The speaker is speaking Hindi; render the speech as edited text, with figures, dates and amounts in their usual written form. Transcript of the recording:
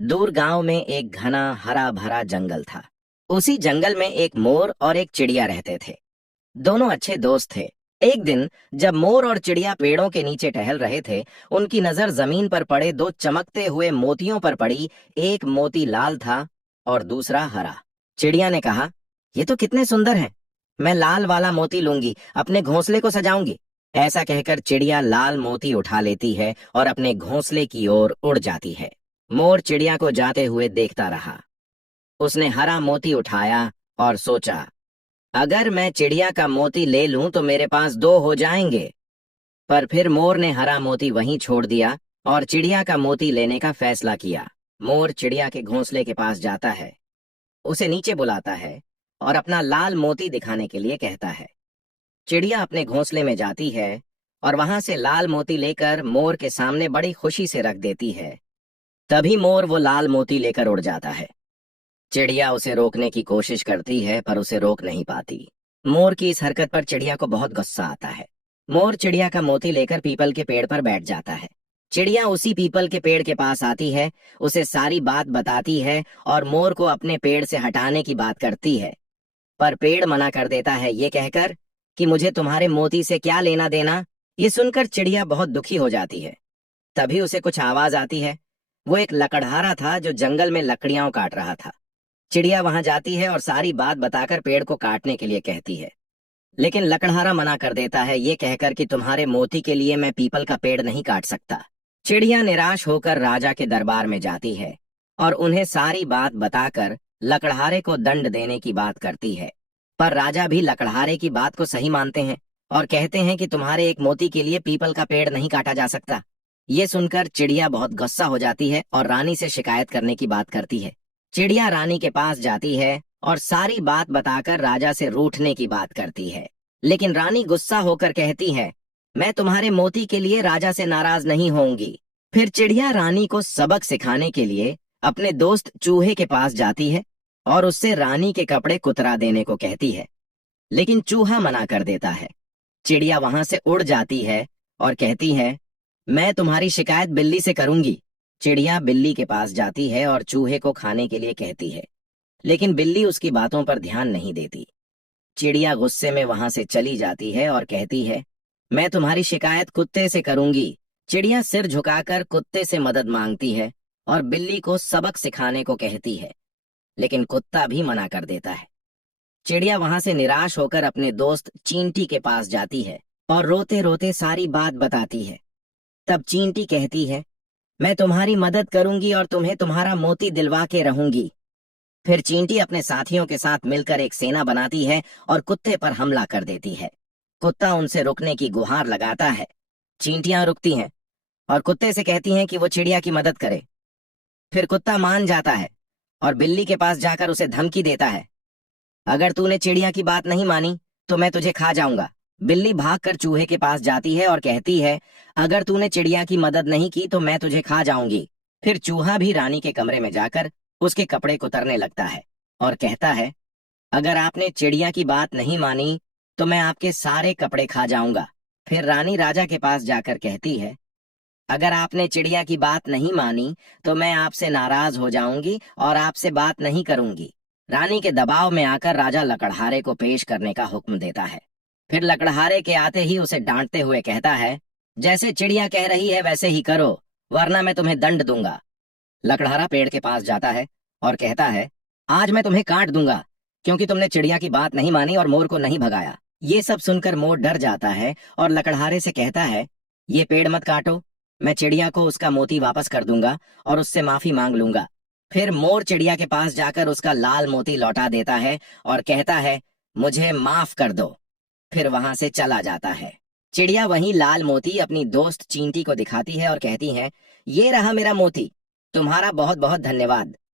दूर गांव में एक घना हरा भरा जंगल था। उसी जंगल में एक मोर और एक चिड़िया रहते थे। दोनों अच्छे दोस्त थे। एक दिन जब मोर और चिड़िया पेड़ों के नीचे टहल रहे थे, उनकी नजर जमीन पर पड़े दो चमकते हुए मोतियों पर पड़ी। एक मोती लाल था और दूसरा हरा। चिड़िया ने कहा, ये तो कितने सुंदर हैं। मैं लाल वाला मोती लूंगी, अपने घोंसले को सजाऊंगी। ऐसा कहकर चिड़िया लाल मोती उठा लेती है और अपने घोंसले की ओर उड़ जाती है। मोर चिड़िया को जाते हुए देखता रहा। उसने हरा मोती उठाया और सोचा, अगर मैं चिड़िया का मोती ले लूं तो मेरे पास दो हो जाएंगे। पर फिर मोर ने हरा मोती वहीं छोड़ दिया और चिड़िया का मोती लेने का फैसला किया। मोर चिड़िया के घोंसले के पास जाता है, उसे नीचे बुलाता है और अपना लाल मोती दिखाने के लिए कहता है। चिड़िया अपने घोंसले में जाती है और वहां से लाल मोती लेकर मोर के सामने बड़ी खुशी से रख देती है। तभी मोर वो लाल मोती लेकर उड़ जाता है। चिड़िया उसे रोकने की कोशिश करती है पर उसे रोक नहीं पाती। मोर की इस हरकत पर चिड़िया को बहुत गुस्सा आता है। मोर चिड़िया का मोती लेकर पीपल के पेड़ पर बैठ जाता है। चिड़िया उसी पीपल के पेड़ के पास आती है, उसे सारी बात बताती है और मोर को अपने पेड़ से हटाने की बात करती है। पर पेड़ मना कर देता है, ये कहकर कि मुझे तुम्हारे मोती से क्या लेना देना। ये सुनकर चिड़िया बहुत दुखी हो जाती है। तभी उसे कुछ आवाज आती है। वो एक लकड़हारा था जो जंगल में लकड़ियां काट रहा था। चिड़िया वहां जाती है और सारी बात बताकर पेड़ को काटने के लिए कहती है, लेकिन लकड़हारा मना कर देता है, ये कहकर कि तुम्हारे मोती के लिए मैं पीपल का पेड़ नहीं काट सकता। चिड़िया निराश होकर राजा के दरबार में जाती है और उन्हें सारी बात बताकर लकड़हारे को दंड देने की बात करती है। पर राजा भी लकड़हारे की बात को सही मानते हैं और कहते हैं कि तुम्हारे एक मोती के लिए पीपल का पेड़ नहीं काटा जा सकता। ये सुनकर चिड़िया बहुत गुस्सा हो जाती है और रानी से शिकायत करने की बात करती है। चिड़िया रानी के पास जाती है और सारी बात बताकर राजा से रूठने की बात करती है। लेकिन रानी गुस्सा होकर कहती है, मैं तुम्हारे मोती के लिए राजा से नाराज नहीं होंगी। फिर चिड़िया रानी को सबक सिखाने के लिए अपने दोस्त चूहे के पास जाती है और उससे रानी के कपड़े कुतरा देने को कहती है, लेकिन चूहा मना कर देता है। चिड़िया वहां से उड़ जाती है और कहती है, मैं तुम्हारी शिकायत बिल्ली से करूंगी। चिड़िया बिल्ली के पास जाती है और चूहे को खाने के लिए कहती है, लेकिन बिल्ली उसकी बातों पर ध्यान नहीं देती। चिड़िया गुस्से में वहां से चली जाती है और कहती है, मैं तुम्हारी शिकायत कुत्ते से करूंगी। चिड़िया सिर झुकाकर कुत्ते से मदद मांगती है और बिल्ली को सबक सिखाने को कहती है, लेकिन कुत्ता भी मना कर देता है। चिड़िया वहां से निराश होकर अपने दोस्त चींटी के पास जाती है और रोते रोते सारी बात बताती है। तब चींटी कहती है, मैं तुम्हारी मदद करूंगी और तुम्हें तुम्हारा मोती दिलवा के रहूंगी। फिर चींटी अपने साथियों के साथ मिलकर एक सेना बनाती है और कुत्ते पर हमला कर देती है। कुत्ता उनसे रुकने की गुहार लगाता है। चींटियां रुकती हैं और कुत्ते से कहती हैं कि वो चिड़िया की मदद करे। फिर कुत्ता मान जाता है और बिल्ली के पास जाकर उसे धमकी देता है, अगर तूने चिड़िया की बात नहीं मानी तो मैं तुझे खा जाऊंगा। बिल्ली भागकर चूहे के पास जाती है और कहती है, अगर तूने चिड़िया की मदद नहीं की तो मैं तुझे खा जाऊंगी। फिर चूहा भी रानी के कमरे में जाकर उसके कपड़े कुतरने लगता है और कहता है, अगर आपने चिड़िया की बात नहीं मानी तो मैं आपके सारे कपड़े खा जाऊंगा। फिर रानी राजा के पास जाकर कहती है, अगर आपने चिड़िया की बात नहीं मानी तो मैं आपसे नाराज हो जाऊंगी और आपसे बात नहीं करूंगी। रानी के दबाव में आकर राजा लकड़हारे को पेश करने का हुक्म देता है। फिर लकड़हारे के आते ही उसे डांटते हुए कहता है, जैसे चिड़िया कह रही है वैसे ही करो, वरना मैं तुम्हें दंड दूंगा। लकड़हारा पेड़ के पास जाता है और कहता है, आज मैं तुम्हें काट दूंगा क्योंकि तुमने चिड़िया की बात नहीं मानी और मोर को नहीं भगाया। ये सब सुनकर मोर डर जाता है और लकड़हारे से कहता है, ये पेड़ मत काटो, मैं चिड़िया को उसका मोती वापस कर दूंगा और उससे माफी मांग लूंगा। फिर मोर चिड़िया के पास जाकर उसका लाल मोती लौटा देता है और कहता है, मुझे माफ कर दो। फिर वहां से चला जाता है। चिड़िया वही लाल मोती अपनी दोस्त चींटी को दिखाती है और कहती है, ये रहा मेरा मोती, तुम्हारा बहुत बहुत धन्यवाद।